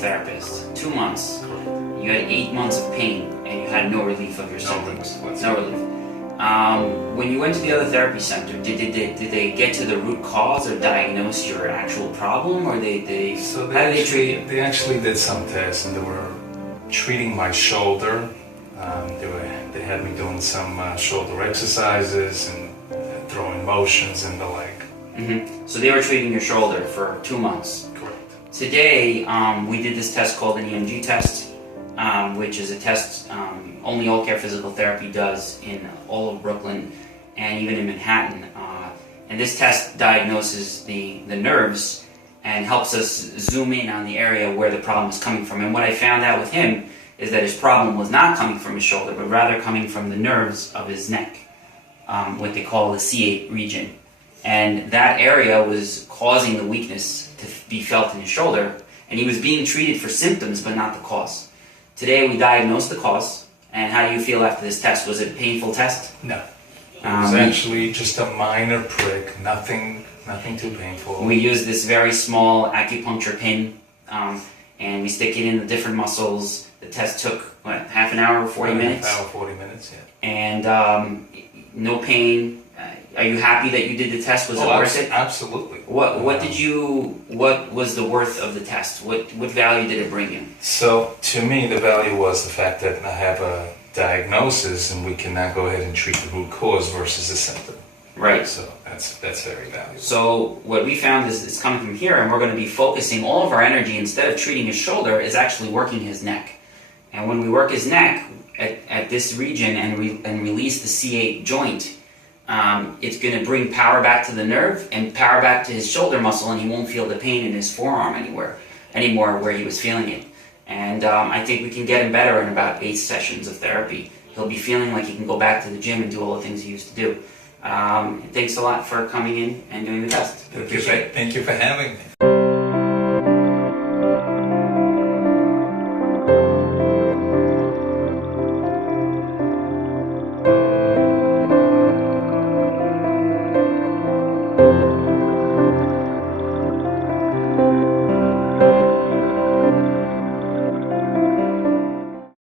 therapist. 2 months. You had 8 months of pain, and you had no relief of your symptoms. No relief. When you went to the other therapy center, did they get to the root cause or diagnose your actual problem, or how did they treat you? They actually did some tests, and they were treating my shoulder. They had me doing some shoulder exercises and throwing motions and the like. So they were treating your shoulder for 2 months. Correct. Today, we did this test called an EMG test, which is a test only Allcare Physical Therapy does in all of Brooklyn and even in Manhattan. And this test diagnoses the nerves and helps us zoom in on the area where the problem is coming from. And what I found out with him is that his problem was not coming from his shoulder, but rather coming from the nerves of his neck, what they call the C8 region. And that area was causing the weakness to be felt in his shoulder, and he was being treated for symptoms, but not the cause. Today we diagnosed the cause, and how do you feel after this test? Was it a painful test? No. It was actually just a minor prick, nothing too painful. We used this very small acupuncture pin, and we stick it in the different muscles. The test took, what, half an hour, 40 minutes? Half an hour, 40 minutes, yeah. And no pain. Are you happy that you did the test? Was it worth it? Absolutely. What was the worth of the test? What value did it bring you? So, to me, the value was the fact that I have a diagnosis and we can now go ahead and treat the root cause versus the symptom. Right. So, that's very valuable. So, what we found is it's coming from here, and we're going to be focusing all of our energy, instead of treating his shoulder, is actually working his neck. And when we work his neck at this region and release the C8 joint, it's going to bring power back to the nerve and power back to his shoulder muscle, and he won't feel the pain in his forearm anymore where he was feeling it. And I think we can get him better in about 8 sessions of therapy. He'll be feeling like he can go back to the gym and do all the things he used to do. Thanks a lot for coming in and doing the test. Thank you for having me.